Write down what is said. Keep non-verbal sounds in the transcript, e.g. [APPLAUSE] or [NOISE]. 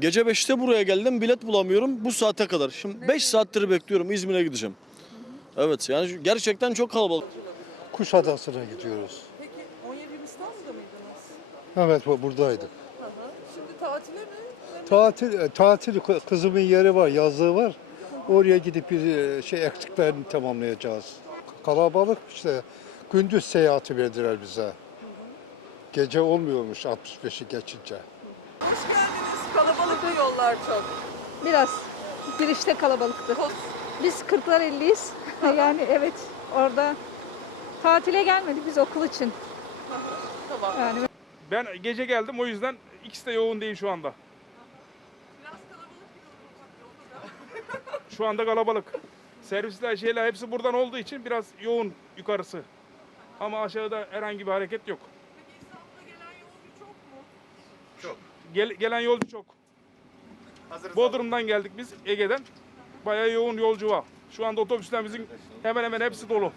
Gece 5'te buraya geldim bilet bulamıyorum bu saate kadar. Şimdi 5 saattir bekliyorum İzmir'e gideceğim. Evet yani şu- gerçekten çok kalabalık. Kuşadası'na gidiyoruz. Peki 17 gün İstanbul'da mıydınız? Evet bu- buradaydık. Hı hı. Şimdi tatile mi? Tatil e, tatil kı- kızımın yeri var, yazlığı var. Oraya gidip bir e, şey eksiklerini tamamlayacağız. Kalabalık işte gündüz seyahati verdiler bize. Gece olmuyormuş 65'i geçince. Hoş yollar çok? Biraz girişte kalabalıktı. Kos- Biz 40'lar 50'yiz. [LAUGHS] yani evet orada tatile gelmedik biz okul için. Tamam. Yani Ben gece geldim o yüzden ikisi de yoğun değil şu anda. Biraz kalabalık bir yolda. Şu anda kalabalık. Servisler şeyler hepsi buradan olduğu için biraz yoğun yukarısı. Ama aşağıda herhangi bir hareket yok. Peki İstanbul'a gelen yolcu çok mu? Gel- gelen yolcu çok. Bodrum'dan geldik biz Ege'den. Bayağı yoğun yolcu var. Şu anda otobüslerimizin hemen hemen hepsi dolu.